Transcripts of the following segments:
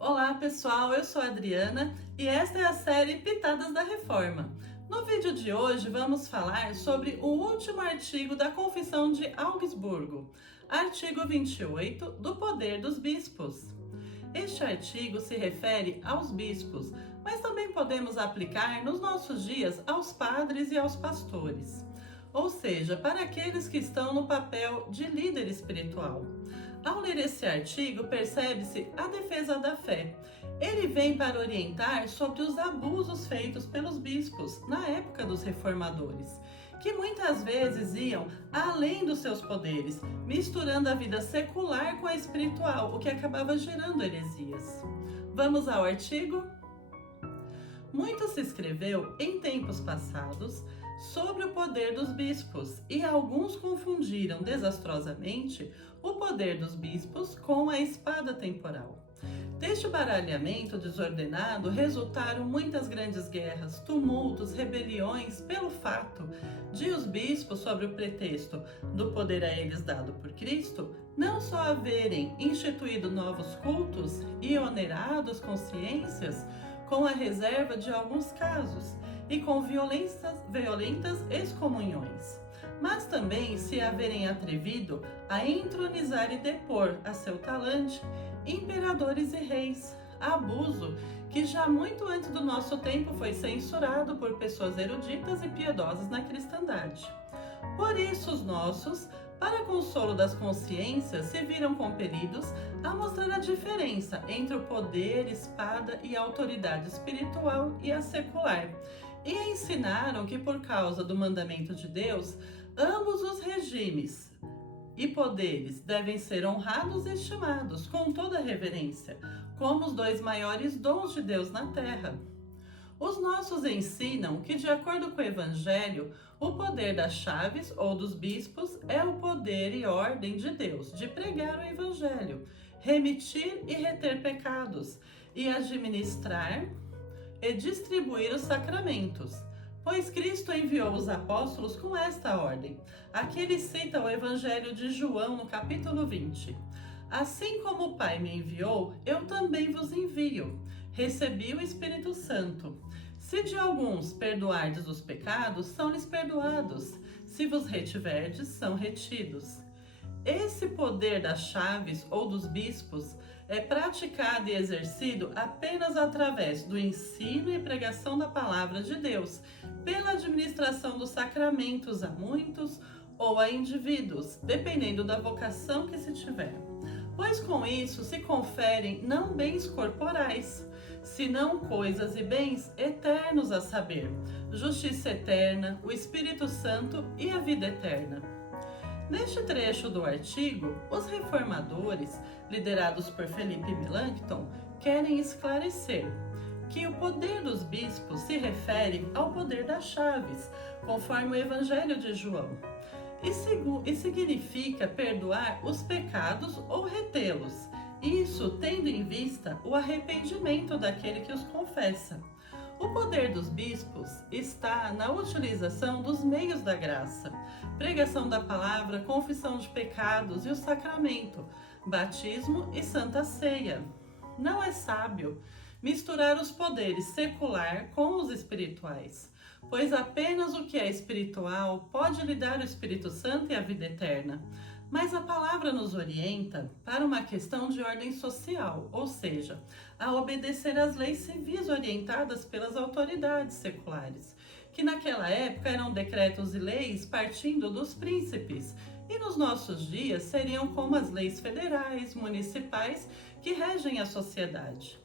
Olá pessoal, eu sou a Adriana e esta é a série Pitadas da Reforma. No vídeo de hoje vamos falar sobre o último artigo da Confissão de Augsburgo, artigo 28 do poder dos bispos. Este artigo se refere aos bispos, mas também podemos aplicar nos nossos dias aos padres e aos pastores, ou seja, para aqueles que estão no papel de líder espiritual. Ao ler esse artigo, percebe-se a defesa da fé. Ele vem para orientar sobre os abusos feitos pelos bispos na época dos reformadores, que muitas vezes iam além dos seus poderes, misturando a vida secular com a espiritual, o que acabava gerando heresias. Vamos ao artigo? Muito se escreveu em tempos passados sobre o poder dos bispos, e alguns confundiram desastrosamente o poder dos bispos com a espada temporal. Deste baralhamento desordenado resultaram muitas grandes guerras, tumultos, rebeliões, pelo fato de os bispos, sob o pretexto do poder a eles dado por Cristo, não só haverem instituído novos cultos e onerado consciências, com a reserva de alguns casos e com violentas excomunhões, mas também se haverem atrevido a entronizar e depor a seu talante imperadores e reis, abuso que já muito antes do nosso tempo foi censurado por pessoas eruditas e piedosas na cristandade. Por isso os nossos, para consolo das consciências, se viram compelidos a mostrar a diferença entre o poder, espada e a autoridade espiritual e a secular, e ensinaram que por causa do mandamento de Deus, ambos os regimes e poderes devem ser honrados e estimados com toda reverência, como os dois maiores dons de Deus na terra. Os nossos ensinam que, de acordo com o Evangelho, o poder das chaves ou dos bispos é o poder e ordem de Deus de pregar o Evangelho, remitir e reter pecados, e administrar e distribuir os sacramentos. Pois Cristo enviou os apóstolos com esta ordem. Aqui ele cita o Evangelho de João no capítulo 20. Assim como o Pai me enviou, eu também vos envio. Recebi o Espírito Santo. Se de alguns perdoardes os pecados, são-lhes perdoados. Se vos retiverdes, são retidos. Esse poder das chaves ou dos bispos é praticado e exercido apenas através do ensino e pregação da palavra de Deus, pela administração dos sacramentos a muitos ou a indivíduos, dependendo da vocação que se tiver. Pois com isso se conferem não bens corporais, senão coisas e bens eternos, a saber, justiça eterna, o Espírito Santo e a vida eterna. Neste trecho do artigo, os reformadores, liderados por Felipe Melanchthon, querem esclarecer que o poder dos bispos se refere ao poder das chaves, conforme o Evangelho de João, e significa perdoar os pecados ou retê-los, isso tendo em vista o arrependimento daquele que os confessa. O poder dos bispos está na utilização dos meios da graça, pregação da palavra, confissão de pecados e o sacramento, batismo e santa ceia. Não é sábio misturar os poderes secular com os espirituais, pois apenas o que é espiritual pode lhe dar o Espírito Santo e a vida eterna. Mas a palavra nos orienta para uma questão de ordem social, ou seja, a obedecer às leis civis orientadas pelas autoridades seculares, que naquela época eram decretos e leis partindo dos príncipes, e nos nossos dias seriam como as leis federais, municipais, que regem a sociedade.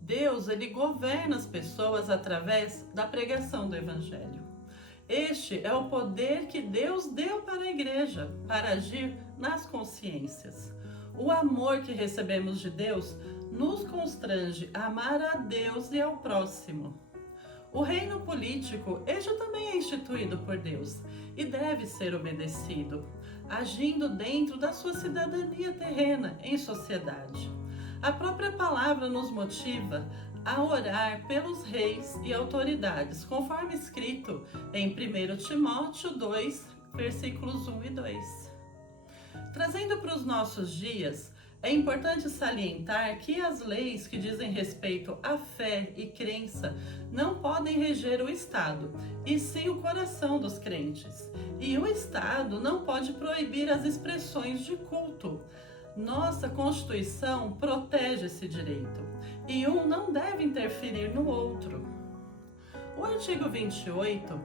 Deus, ele governa as pessoas através da pregação do Evangelho. Este é o poder que Deus deu para a igreja, para agir nas consciências. O amor que recebemos de Deus nos constrange a amar a Deus e ao próximo. O reino político, este também é instituído por Deus e deve ser obedecido, agindo dentro da sua cidadania terrena em sociedade. A própria palavra nos motiva a orar pelos reis e autoridades, conforme escrito em 1 Timóteo 2, versículos 1 e 2. Trazendo para os nossos dias, É importante salientar que as leis que dizem respeito à fé e crença não podem reger o Estado, e sim o coração dos crentes. E o Estado não pode proibir as expressões de culto. Nossa Constituição protege esse direito, e um não deve interferir no outro. O artigo 28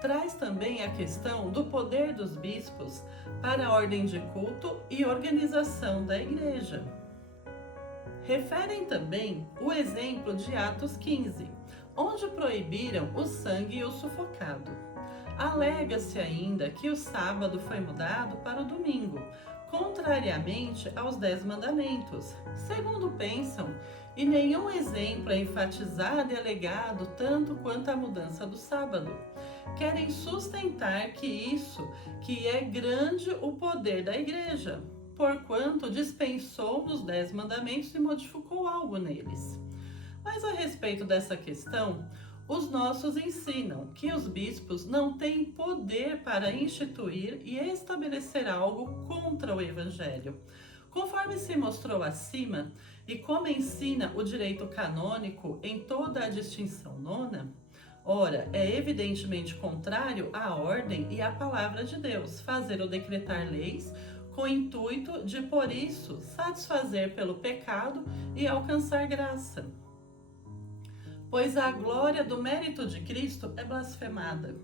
traz também a questão do poder dos bispos para a ordem de culto e organização da Igreja. Referem também o exemplo de Atos 15, onde proibiram o sangue e o sufocado. Alega-se ainda que o sábado foi mudado para o domingo, contrariamente aos 10 mandamentos, segundo pensam, e nenhum exemplo é enfatizado e alegado tanto quanto a mudança do sábado. Querem sustentar que é grande o poder da Igreja, porquanto dispensou nos 10 mandamentos e modificou algo neles. Mas a respeito dessa questão, os nossos ensinam que os bispos não têm poder para instituir e estabelecer algo contra o Evangelho. Conforme se mostrou acima, e como ensina o direito canônico em toda a distinção nona, ora, é evidentemente contrário à ordem e à palavra de Deus fazer ou decretar leis com o intuito de, por isso, satisfazer pelo pecado e alcançar graça. Pois a glória do mérito de Cristo é blasfemada,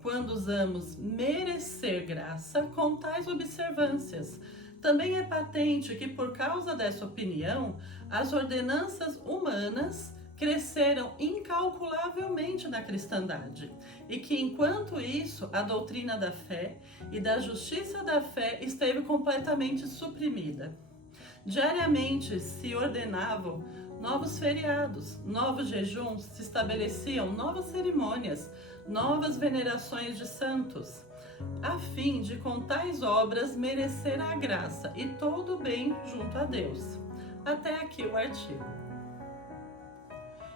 quando usamos merecer graça com tais observâncias. Também é patente que, por causa dessa opinião, as ordenanças humanas cresceram incalculavelmente na cristandade, e que, enquanto isso, a doutrina da fé e da justiça da fé esteve completamente suprimida. Diariamente se ordenavam novos feriados, novos jejuns, se estabeleciam novas cerimônias, novas venerações de santos, a fim de com tais obras merecer a graça e todo o bem junto a Deus. Até aqui o artigo.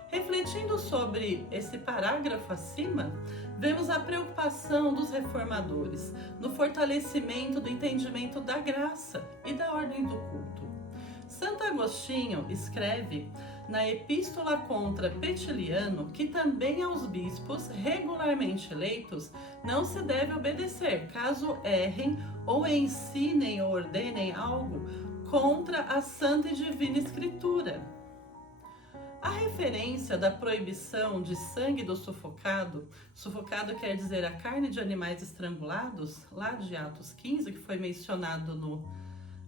Refletindo sobre esse parágrafo acima, vemos a preocupação dos reformadores no fortalecimento do entendimento da graça e da ordem do culto. Santo Agostinho escreve na Epístola contra Petiliano que também aos bispos regularmente eleitos não se deve obedecer caso errem ou ensinem ou ordenem algo contra a Santa e Divina Escritura. A referência da proibição de sangue do sufocado, sufocado quer dizer a carne de animais estrangulados, lá de Atos 15, que foi mencionado no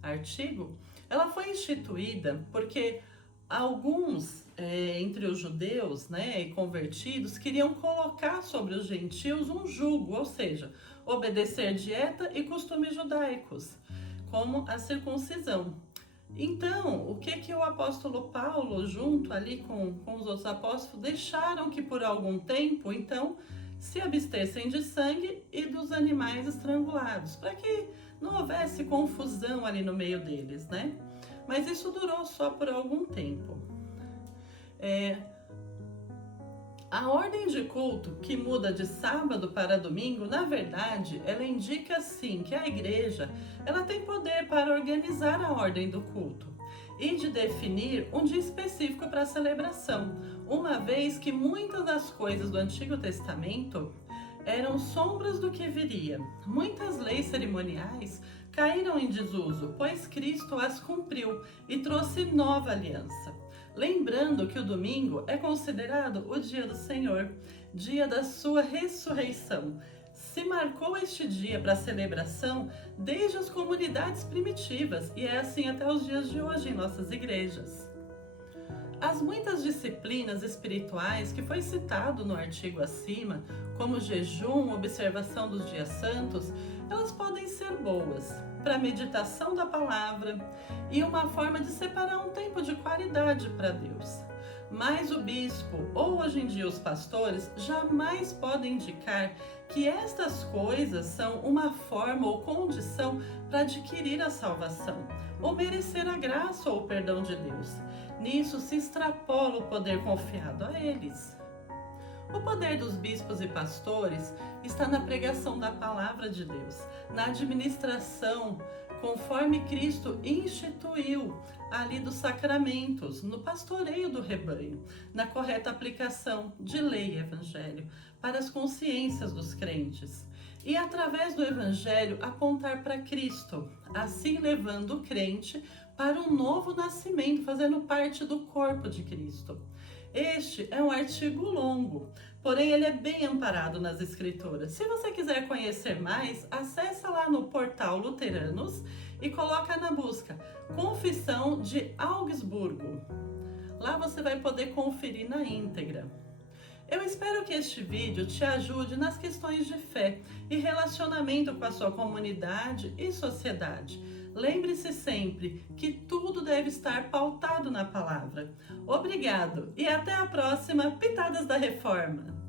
artigo, ela foi instituída porque alguns entre os judeus e convertidos queriam colocar sobre os gentios um jugo, ou seja, obedecer dieta e costumes judaicos, como a circuncisão. Então, o que o apóstolo Paulo, junto ali com os outros apóstolos, deixaram que por algum tempo, então, se abstessem de sangue e dos animais estrangulados, para que não houvesse confusão ali no meio deles, Mas isso durou só por algum tempo. A ordem de culto que muda de sábado para domingo, na verdade, ela indica sim que a igreja ela tem poder para organizar a ordem do culto e de definir um dia específico para a celebração, uma vez que muitas das coisas do Antigo Testamento eram sombras do que viria. Muitas leis cerimoniais caíram em desuso, pois Cristo as cumpriu e trouxe nova aliança. Lembrando que o domingo é considerado o dia do Senhor, dia da sua ressurreição. Se marcou este dia para a celebração desde as comunidades primitivas e é assim até os dias de hoje em nossas igrejas. As muitas disciplinas espirituais que foi citado no artigo acima, como jejum, observação dos dias santos, elas podem ser boas para a meditação da palavra e uma forma de separar um tempo de qualidade para Deus. Mas o bispo, ou hoje em dia os pastores, jamais podem indicar que estas coisas são uma forma ou condição para adquirir a salvação, ou merecer a graça ou o perdão de Deus. Nisso se extrapola o poder confiado a eles. O poder dos bispos e pastores está na pregação da palavra de Deus, na administração conforme Cristo instituiu ali dos sacramentos, no pastoreio do rebanho, na correta aplicação de lei e evangelho para as consciências dos crentes. E através do evangelho apontar para Cristo, assim levando o crente para um novo nascimento, fazendo parte do corpo de Cristo. Este é um artigo longo, porém ele é bem amparado nas Escrituras. Se você quiser conhecer mais, acesse lá no portal Luteranos e coloca na busca Confissão de Augsburgo. Lá você vai poder conferir na íntegra. Eu espero que este vídeo te ajude nas questões de fé e relacionamento com a sua comunidade e sociedade. Lembre-se sempre que tudo deve estar pautado na palavra. Obrigado e até a próxima Pitadas da Reforma!